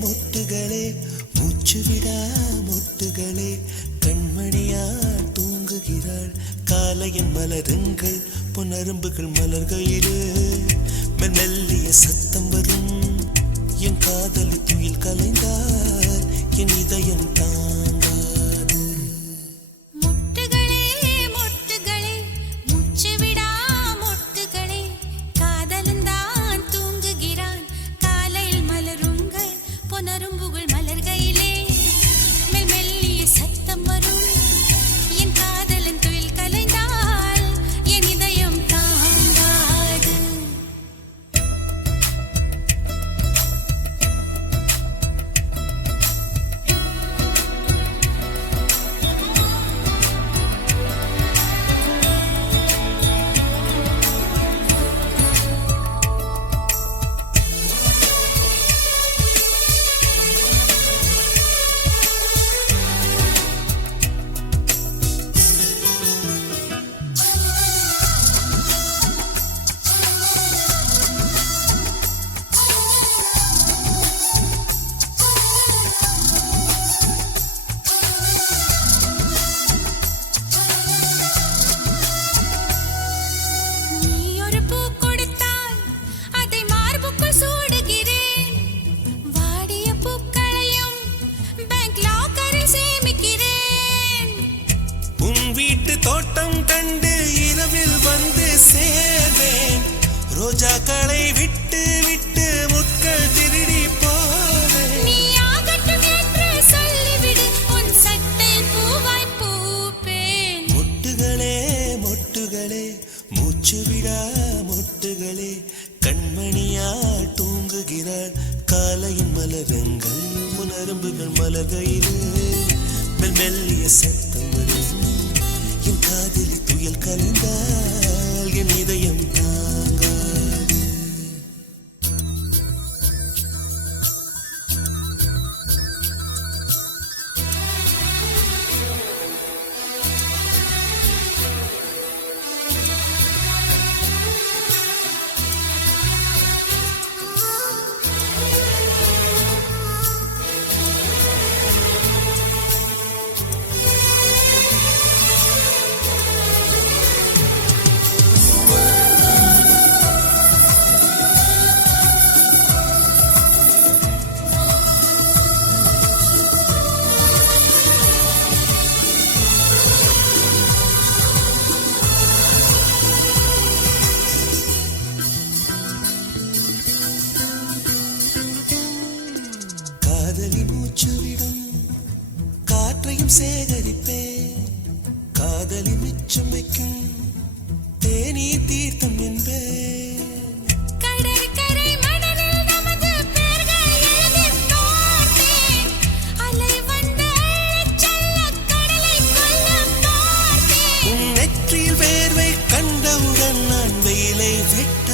மொட்டுகளே மூச்சுவிடா மொட்டுகளே கண்மணியா தூங்குகிறாள் காலையின் மலருங்கள் பொன்னரும்புகள் மலர்கையிலே மெல்லிய சத்தம் வரும் என் காதலி துயில் கலைந்தார் என் இதயம் தாங்காது பொன்னரும்புகள் மலர்கையிலே மெல்லிய சத்தம் வரும் என் காதலன் துயில் கலைந்தால் என் இதயம் தாங்காது தோட்டம் கண்டு இரவில் வந்து சேர்வேன் ரோஜாக்களை விட்டு விட்டு முட்கள் திருடி போவேன் நீ ஆகட்டும் என்று சொல்லிவிடு உன் சட்டையில் பூவாய் பூப்பேன் மொட்டுகளே மொட்டுகளே மூச்சுவிடா மொட்டுகளே கண்மணியா தூங்குகிறாள் காலையின் மலருங்கள் புனரும்புகள் மலர்கையிலே மெல்லிய சத்தம் வரும் என் காதலி துயில் கலைந்தால் என் இதயம் தாங்காது காதலி மூச்சுவிடும் காற்றையும் சேகரிப்பேன் காதலி மிச்சம் வைக்கும் தேநீர் தீர்த்தம் என்பேன் கடற்கரை மணலில் நமது பெயர்கள் எழுதிப் பார்த்தேன் அலை வந்து அள்ளச் செல்ல கடலை கொல்லப் பார்த்தேன் உன் நெற்றியில் வேர்வை கண்டவுடன் நான் வெயிலை வெட்டி